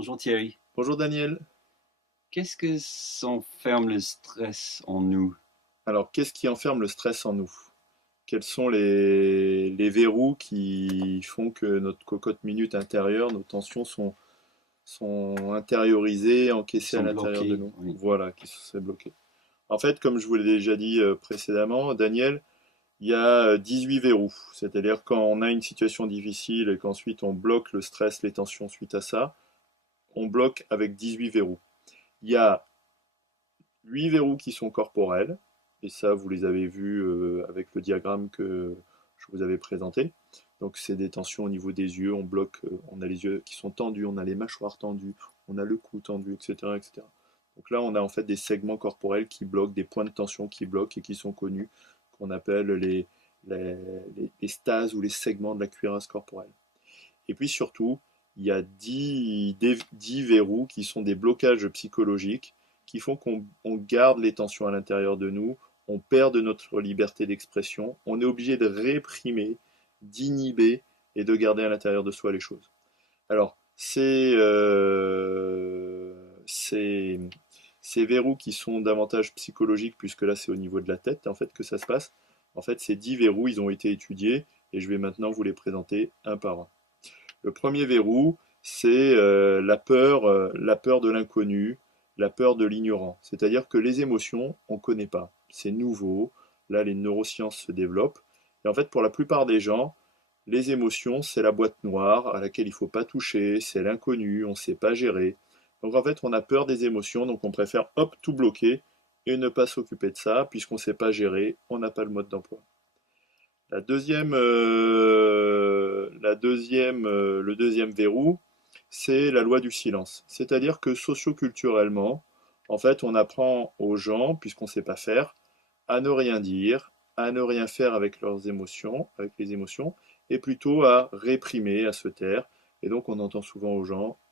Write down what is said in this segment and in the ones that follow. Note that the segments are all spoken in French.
Bonjour Thierry. Bonjour Daniel. Qu'est-ce que s'enferme le stress en nous? Alors, qu'est-ce qui enferme le stress en nous? Quels sont les verrous qui font que notre cocotte minute intérieure, nos tensions sont intériorisées, Ils encaissées à sont l'intérieur de bloqués, nous? oui. Voilà, qui se bloquées. En fait, comme je vous l'ai déjà dit précédemment, Daniel, il y a 18 verrous. C'est-à-dire quand on a une situation difficile et qu'ensuite on bloque le stress, les tensions suite à ça, on bloque avec 18 verrous. Il y a 8 verrous qui sont corporels, et ça vous les avez vus avec le diagramme que je vous avais présenté. Donc c'est des tensions au niveau des yeux, on bloque, on a les yeux qui sont tendus, on a les mâchoires tendues, on a le cou tendu, etc., etc. Donc là on a en fait des segments corporels qui bloquent, des points de tension qui bloquent et qui sont connus, qu'on appelle les, les stases ou les segments de la cuirasse corporelle. Et puis surtout, il y a 10 verrous qui sont des blocages psychologiques qui font qu'on garde les tensions à l'intérieur de nous, on perd de notre liberté d'expression, on est obligé de réprimer, d'inhiber et de garder à l'intérieur de soi les choses. Alors, ces verrous qui sont davantage psychologiques, puisque là c'est au niveau de la tête en fait que ça se passe, en fait ces 10 verrous, ils ont été étudiés et je vais maintenant vous les présenter un par un. Le premier verrou, c'est la peur de l'inconnu, la peur de l'ignorant. C'est-à-dire que les émotions, on ne connaît pas. C'est nouveau. Là, les neurosciences se développent. Et en fait, pour la plupart des gens, les émotions, c'est la boîte noire à laquelle il ne faut pas toucher, c'est l'inconnu, on ne sait pas gérer. Donc en fait, on a peur des émotions, donc on préfère hop tout bloquer et ne pas s'occuper de ça, puisqu'on ne sait pas gérer, on n'a pas le mode d'emploi. Le deuxième verrou, c'est la loi du silence. C'est-à-dire que socioculturellement, en fait, on apprend aux gens, puisqu'on ne sait pas faire, à ne rien dire, à ne rien faire avec leurs émotions, avec les émotions, et plutôt à réprimer, à se taire. Et donc, on entend souvent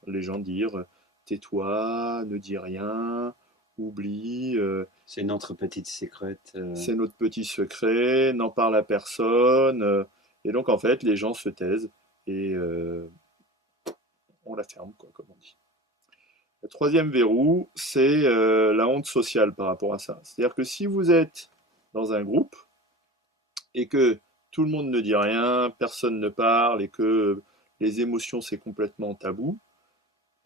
les gens dire, tais-toi, ne dis rien, oublie, C'est notre petite secrète. c'est notre petit secret, n'en parle à personne. Et donc, en fait, les gens se taisent et on la ferme, quoi, comme on dit. Le troisième verrou, c'est la honte sociale par rapport à ça. C'est-à-dire que si vous êtes dans un groupe et que tout le monde ne dit rien, personne ne parle et que les émotions c'est complètement tabou,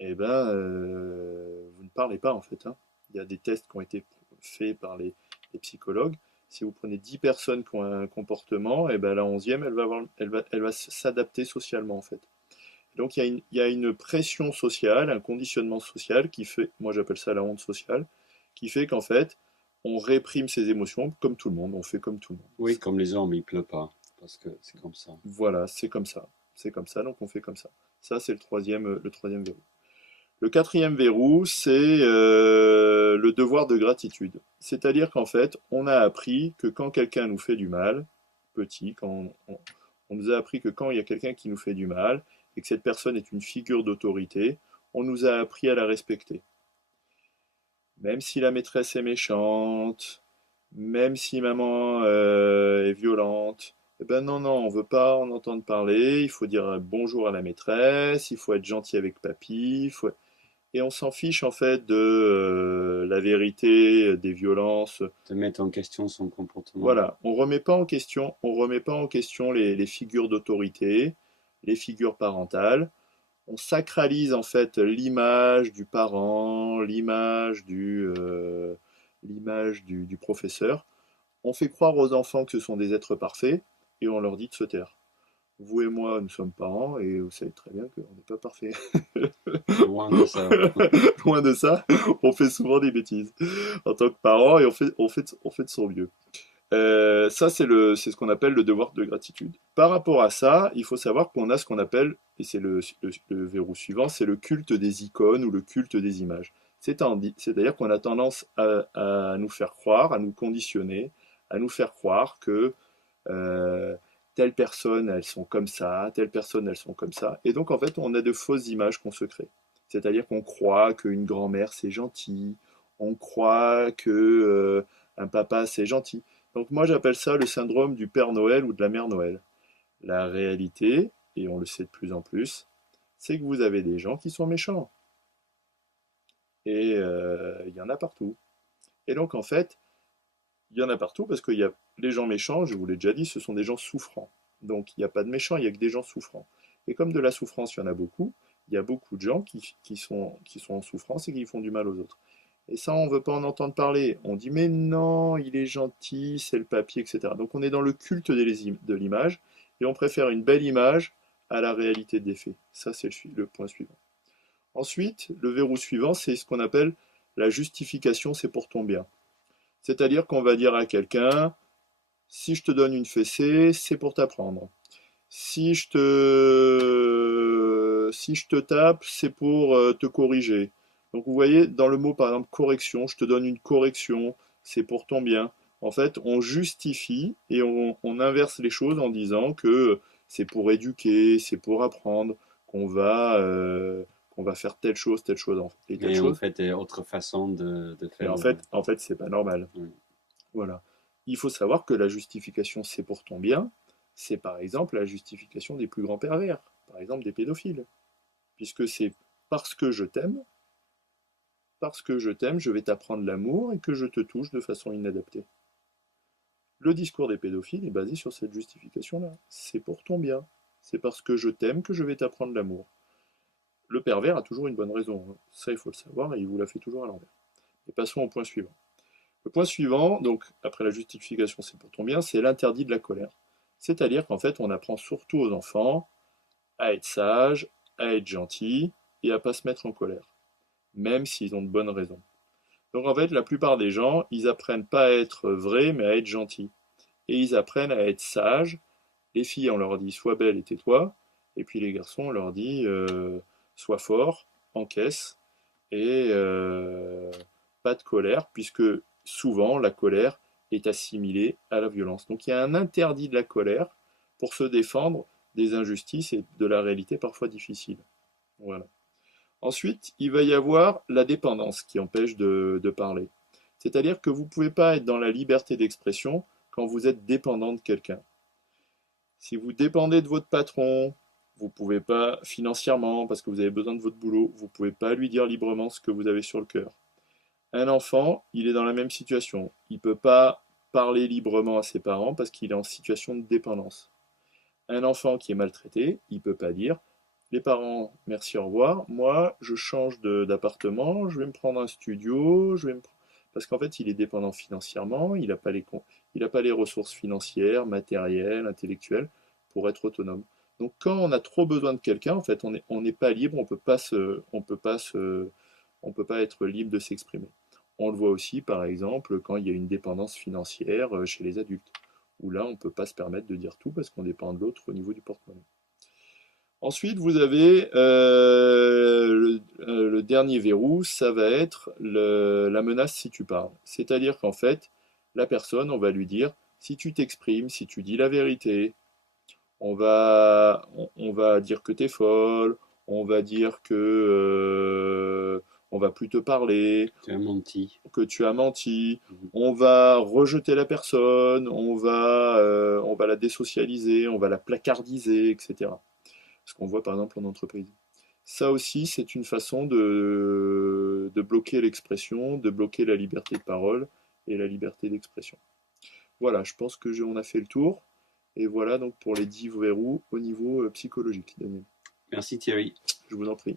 eh ben vous ne parlez pas en fait, hein. Il y a des tests qui ont été faits par les psychologues. Si vous prenez 10 personnes qui ont un comportement, et ben la 11e, elle va s'adapter socialement en fait. Donc il y a une pression sociale, un conditionnement social qui fait, moi j'appelle ça la honte sociale, qui fait qu'en fait, on réprime ses émotions comme tout le monde, on fait comme tout le Oui, monde. comme les hommes, il pleut pas, parce que c'est comme ça. Voilà, c'est comme ça. C'est comme ça, donc on fait comme ça. Ça, c'est le troisième verrou. Le quatrième verrou, c'est le devoir de gratitude. C'est-à-dire qu'en fait, on a appris que quand quelqu'un nous fait du mal, petit, on nous a appris que quand il y a quelqu'un qui nous fait du mal, et que cette personne est une figure d'autorité, on nous a appris à la respecter. Même si la maîtresse est méchante, même si maman est violente, eh ben non, non, on veut pas en entendre parler, il faut dire bonjour à la maîtresse, il faut être gentil avec papy, et on s'en fiche en fait de la vérité, des violences. De mettre en question son comportement. Voilà, on remet pas en question les figures d'autorité, les figures parentales. On sacralise en fait l'image du parent, l'image du professeur. On fait croire aux enfants que ce sont des êtres parfaits et on leur dit de se taire. Vous et moi, nous sommes parents et vous savez très bien qu'on n'est pas parfaits. Loin de ça. Loin de ça, on fait souvent des bêtises en tant que parents et on fait de son mieux. Ça, c'est ce qu'on appelle le devoir de gratitude. Par rapport à ça, il faut savoir qu'on a ce qu'on appelle, et c'est le verrou suivant, c'est le culte des icônes ou le culte des images. C'est-à-dire qu'on a tendance à nous faire croire, à nous conditionner, à nous faire croire que euh, telle personne, elles sont comme ça, telle personne, elles sont comme ça. Et donc, en fait, on a de fausses images qu'on se crée. C'est-à-dire qu'on croit qu'une grand-mère, c'est gentil, on croit que un papa, c'est gentil. Donc moi j'appelle ça le syndrome du Père Noël ou de la Mère Noël. La réalité, et on le sait de plus en plus, c'est que vous avez des gens qui sont méchants. Et il y en a partout. Et donc en fait, il y en a partout parce qu'il y a les gens méchants, je vous l'ai déjà dit, ce sont des gens souffrants. Donc il n'y a pas de méchants, il n'y a que des gens souffrants. Et comme de la souffrance, il y en a beaucoup, il y a beaucoup de gens qui sont en souffrance et qui font du mal aux autres. Et ça, on ne veut pas en entendre parler. On dit, mais non, il est gentil, c'est le papier, etc. Donc on est dans le culte de l'image, et on préfère une belle image à la réalité des faits. Ça, c'est le point suivant. Ensuite, le verrou suivant, c'est ce qu'on appelle la justification, c'est pour ton bien. C'est-à-dire qu'on va dire à quelqu'un, si je te donne une fessée, c'est pour t'apprendre. Si je te tape, c'est pour te corriger. Donc vous voyez, dans le mot par exemple correction, je te donne une correction, c'est pour ton bien. En fait, on justifie et on inverse les choses en disant que c'est pour éduquer, c'est pour apprendre, qu'on va faire telle chose et telle Et en chose. fait, autre façon de Et faire en fait, c'est pas normal. ouais. Voilà. Il faut savoir que la justification, c'est pour ton bien. C'est par exemple la justification des plus grands pervers, par exemple des pédophiles. Puisque c'est parce que je t'aime, je vais t'apprendre l'amour et que je te touche de façon inadaptée. Le discours des pédophiles est basé sur cette justification-là. C'est pour ton bien. C'est parce que je t'aime que je vais t'apprendre l'amour. Le pervers a toujours une bonne raison, hein. Ça, il faut le savoir, et il vous la fait toujours à l'envers. Et passons au point suivant. Le point suivant, donc après la justification, c'est pour ton bien, c'est l'interdit de la colère. C'est-à-dire qu'en fait, on apprend surtout aux enfants à être sages, à être gentils et à pas se mettre en colère, même s'ils ont de bonnes raisons. Donc en fait, la plupart des gens, ils apprennent pas à être vrais, mais à être gentils. Et ils apprennent à être sages. Les filles, on leur dit sois belle et tais-toi. Et puis les garçons, on leur dit sois fort, encaisse et pas de colère, puisque souvent la colère est assimilée à la violence. Donc il y a un interdit de la colère pour se défendre des injustices et de la réalité parfois difficile. Voilà. Ensuite, il va y avoir la dépendance qui empêche de parler. C'est-à-dire que vous ne pouvez pas être dans la liberté d'expression quand vous êtes dépendant de quelqu'un. Si vous dépendez de votre patron, vous ne pouvez pas financièrement, parce que vous avez besoin de votre boulot, vous ne pouvez pas lui dire librement ce que vous avez sur le cœur. Un enfant, il est dans la même situation. Il ne peut pas parler librement à ses parents parce qu'il est en situation de dépendance. Un enfant qui est maltraité, il ne peut pas dire les parents, merci, au revoir. Moi, je change d'appartement, je vais me prendre un studio, parce qu'en fait, il est dépendant financièrement, il n'a pas les ressources financières, matérielles, intellectuelles pour être autonome. Donc, quand on a trop besoin de quelqu'un, en fait, on n'est pas libre, on peut pas être libre de s'exprimer. On le voit aussi, par exemple, quand il y a une dépendance financière chez les adultes, où là, on ne peut pas se permettre de dire tout parce qu'on dépend de l'autre au niveau du porte-monnaie. Ensuite, vous avez le dernier verrou, ça va être la menace si tu parles. C'est-à-dire qu'en fait, la personne, on va lui dire, si tu t'exprimes, si tu dis la vérité, on va dire que tu es folle, on va dire que on va plus te parler, Tu as menti. que tu as menti, Mhm. on va rejeter la personne, on va la désocialiser, on va la placardiser, etc. Ce qu'on voit par exemple en entreprise. Ça aussi, c'est une façon de bloquer l'expression, de bloquer la liberté de parole et la liberté d'expression. Voilà, je pense que on a fait le tour. Et voilà donc pour les 10 verrous au niveau psychologique, Daniel. Merci Thierry. Je vous en prie.